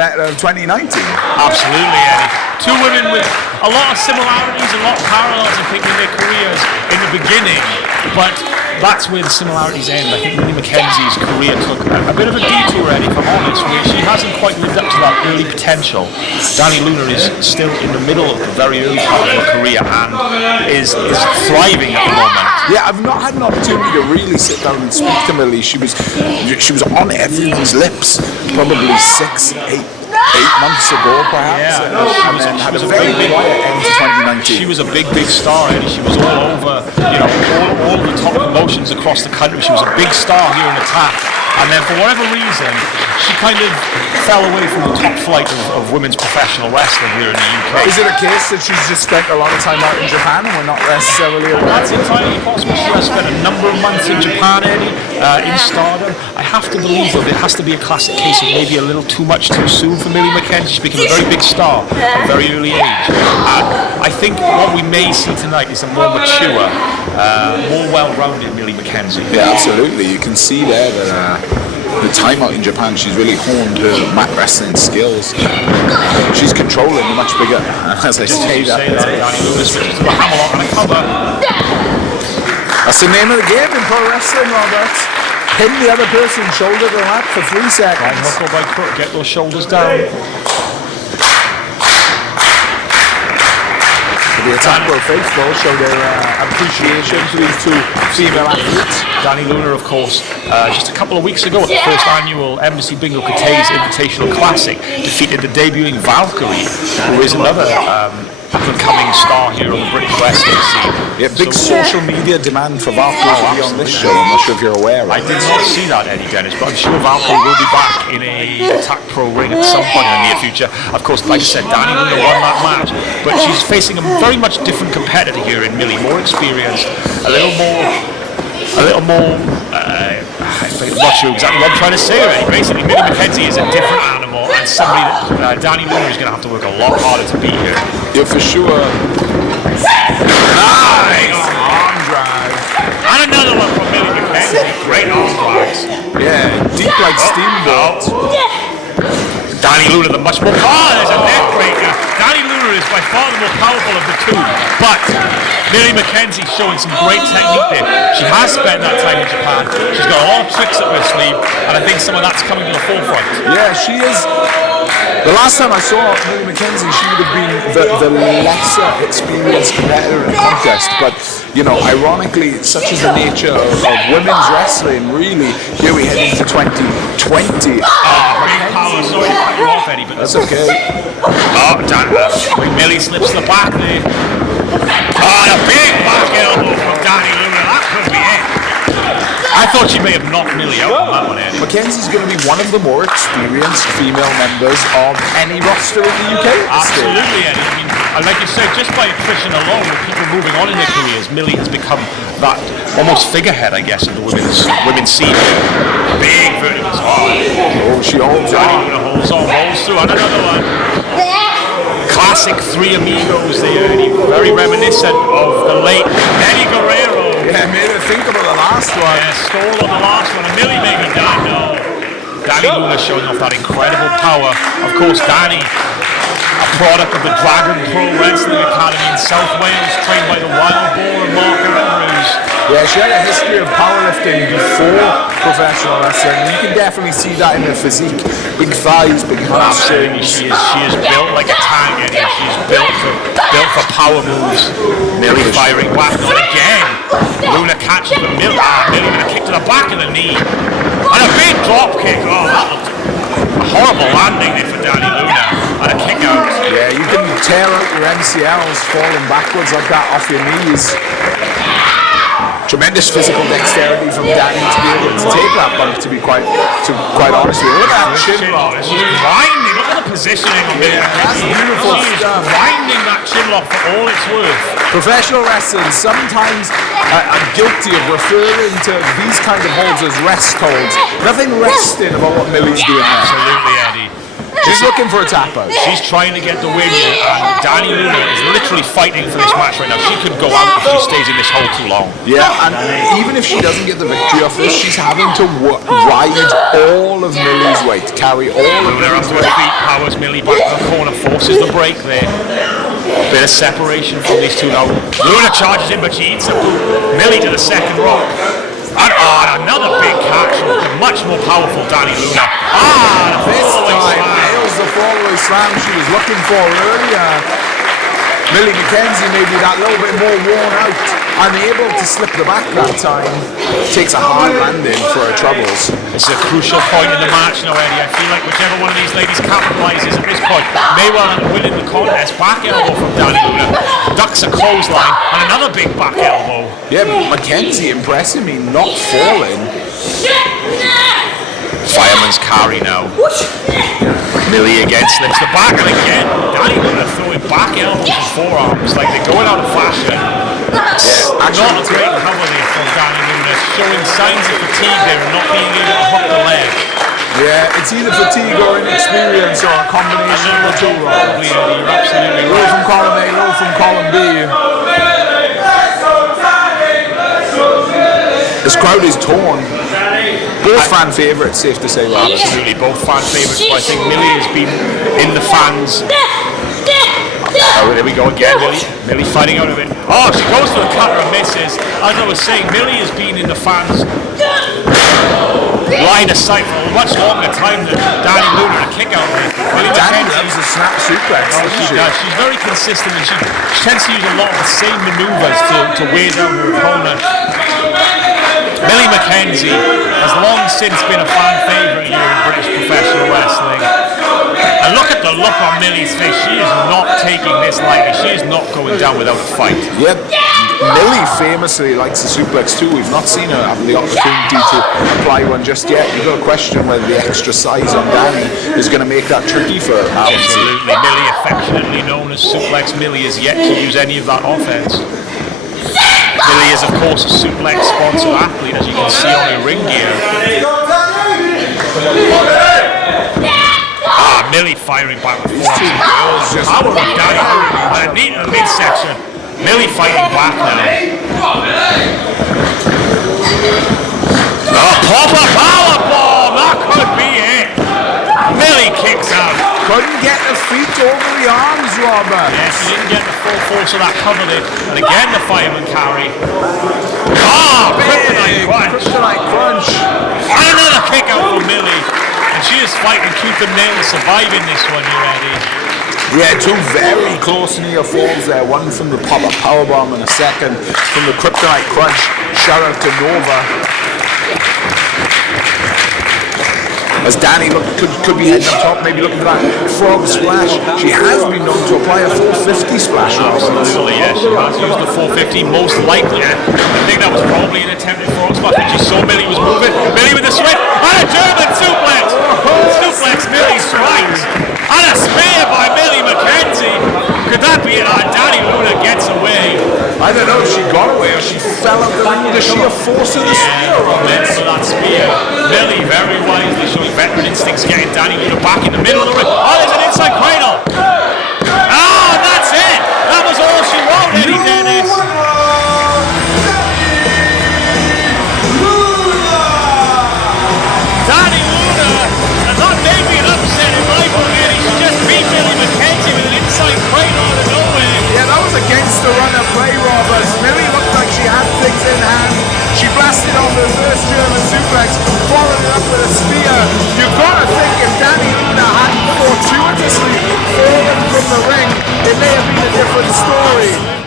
competitor of 2019. Absolutely, Eddie. Two women with a lot of similarities, a lot of parallels, I think, in their careers in the beginning, but that's where the similarities end. I think Millie McKenzie's career took a bit of a detour, Eddie, if I'm honest, where she hasn't quite lived up to that early potential. Dani Luna is still in the middle of the very early part of her career and is thriving at the moment. Yeah, I've not had an opportunity to really sit down and speak to Millie. She was on everyone's lips probably 8 months ago, perhaps. Yeah, she had a very quiet end to 2019. She was a big star, Eddie. She was all over, all the top promotions across the country. She was a big star here in Attack. And then for whatever reason, she kind of fell away from the top flight of women's professional wrestling here in the UK. Is it a case that she's just spent a lot of time out in Japan and we're not necessarily aware? That's entirely possible. She has spent a number of months in Japan, Eddie, in Stardom. I have to believe, though, there has to be a classic case of maybe a little too much too soon for Millie McKenzie. She became a very big star at a very early age. I think what we may see tonight is a more mature, more well-rounded Millie McKenzie. Yeah, absolutely. You can see there that the time out in Japan, she's really honed her mat wrestling skills. She's controlling the much bigger, as I say that. Dani Luna switches to the hammerlock and a cover. That's the name of the game in pro wrestling, Robert. Pin the other person shoulder to mat for 3 seconds. Right hook or by crook, get those shoulders down. The Attack Pro faithful show their appreciation to these two female athletes. Dani Luna, of course, just a couple of weeks ago at the first annual Embassy Bingo Kate's Invitational Classic, defeated the debuting Valkyrie, who is another up-and-coming star here on the British wrestling scene. Yeah, big social media demand for Valkyrie to be on this show. I'm not sure if you're aware of I did not see that, Eddie Dennis, but I'm sure Valkyrie will be back in a Attack Pro ring at some point in the near future. Of course, like I said, Dani Luna won that match, but she's facing a very much different competitor here in Millie, more experienced, a little more, I'm not sure exactly what I'm trying to say already. Basically, Millie McKenzie is a different animal and somebody that Dani Luna is going to have to work a lot harder to beat here. Yeah, for sure. Nice arm drive. And another one from Millie McKenzie. Great arm drives. Yeah, deep like steamboat. Dani Luna, the much more... there's a neck breaker. Dani Luna is by far the more powerful of the two, but Millie McKenzie showing some great technique there. She has spent that time in Japan. She's got a lot of tricks up her sleeve, and I think some of that's coming to the forefront. Yeah, she is. The last time I saw Millie McKenzie, she would have been the lesser experienced competitor in the contest. But, ironically, such is the nature of women's wrestling, really. Here we head into 2020. Big power. Sorry to cut you off, Eddie, but that's okay. Millie slips the back there. A big back elbow from Dani Luna. That could be it. I thought she may have knocked Millie out on that one, Eddie. McKenzie's going to be one of the more experienced female members of any roster in the UK. Absolutely, Eddie. I mean, like you said, just by attrition alone, with people moving on in their careers, Millie has become that almost figurehead, I guess, of the women's scene. Big verticals. Oh, she holds on. Dani Luna holds on, rolls through, and another one. Classic Three Amigos there, Eddie. Very reminiscent of the late Eddie Guerrero. Yeah, made her think about the last one. Yeah, stole on the last one. And Millie maybe died. No. Dani Luna showing off that incredible power. Of course, Dani, a product of the Dragon Pro Wrestling Academy in South Wales, trained by the Wild Boar and Mark Andrews. Yeah, she had a history of powerlifting before professional wrestling. You can definitely see that in her physique. Big thighs, big hamstrings. She is built like a tank, Eddie. She's built for power moves. Millie firing back, not again. Luna catches the Millie. Millie with a kick to the back of the knee. And a big drop kick. Oh, that looked a horrible landing there for Dani Luna. And a kick out. Yeah, you can tear out your MCLs falling backwards like that off your knees. Tremendous physical dexterity from Dani to be able to take that bump, to be quite honest with you. Look at that chin lock. She's winding. Look at the positioning on Millie. That's beautiful stuff. Winding that chin lock for all it's worth. Professional wrestling sometimes I'm guilty of referring to these kind of holds as rest holds. Nothing resting about what Millie's doing there. Absolutely, Eddie. She's looking for a tap out. She's trying to get the win here, and Dani Luna is literally fighting for this match right now. She could go out if she stays in this hole too long. Yeah, and even if she doesn't get the victory off this, she's having to ride all of Millie's weight, carry all of Luna up to her feet, powers Millie back to the corner, forces the break there. Bit of separation from these two now. Luna charges in, but she eats a boot. Millie to the second rock. And another big catch. Much more powerful Dani Luna. This time nails the fallaway slam she was looking for earlier. Millie McKenzie maybe that little bit more worn out, unable to slip the back that time. Takes a hard landing for her troubles. This is a crucial point in the match now, Eddie. I feel like whichever one of these ladies capitalizes at this point may well end up winning the contest. Back elbow from Dani Luna. Ducks a clothesline and another big back elbow. Yeah, McKenzie impressing me, not falling. Fireman's carry now. Millie again slips the back, and again Dani Luna throwing back elbows and forearms like they're going out of fashion. Yeah, Not a great cover there from Dani Luna, showing signs of fatigue there and not being able to hook the leg. Yeah, it's either fatigue or inexperience or a combination of the two. Probably, you're absolutely Low right. from column A, low from column B. This crowd is torn. Both fan favourites, safe to say, Rob. Absolutely, both fan favourites, but I think Millie has been in the fans. Oh, there we go again, Millie fighting out of it. Oh, she goes to the counter and misses. As I was saying, Millie has been in the fans' line of sight for a much longer time than Dani Luna to kick out of it. Dani loves a snap suplex. She does. She's very consistent, and she tends to use a lot of the same manoeuvres to wear down her opponent. Millie McKenzie has long since been a fan favourite here in British professional wrestling. And look at the look on Millie's face. She is not taking this lightly. She is not going down without a fight. Yep. Millie famously likes the suplex too. We've not seen her have the opportunity to apply one just yet. You've got to question whether the extra size on Dani is going to make that tricky for her. Absolutely. Millie, affectionately known as Suplex Millie, is yet to use any of that offense. Millie is, of course, a Suplex sponsored athlete, as you can see on her ring gear. Millie firing back and forth. Power of Dani Luna, neat in the midsection. Millie fighting back now. Pop-up power bomb! That could be it. Millie kicks out. Couldn't get the feet over the arms, Robert. Yeah, she didn't get the full force of that cover there. And again, the fireman carry. Kryptonite crunch. And another kick out from Millie. And she is fighting tooth and nail to survive in this one here, Eddie. Yeah, two very close near falls there. One from the pop-up powerbomb and a second from the Kryptonite crunch. Shout out to Nova. As Dani could be heading up top, maybe looking for that frog splash. She has been known to apply a full 50 splash. Absolutely, yeah. She has used the 450 most likely. I think that was probably an attempted frog splash, but she saw Millie was moving. Millie with a swing and a German suplex. Suplex Millie strikes. And a spear by Millie McKenzie. Could that be it? Dani Luna gets away. I don't know if she got away or she fell out the ring with the sheer force of the spear. For that spear. Millie very wisely showing veteran instincts, getting Dani Luna back in the middle of the ring. Oh, there's an inside cradle. Oh, that's it. That was all she wanted, Eddie Dennis. Dani Luna, and not maybe an upset in my book, Eddie. She just beat Millie McKenzie with an inside cradle out of nowhere. Yeah, that was against the run of play, Robert. Millie looked like she had things in hand. She blasted on the first German suplex, followed it up with a spear. You've got to think if Dani Luna hadn't fortuitously fallen from the ring, it may have been a different story.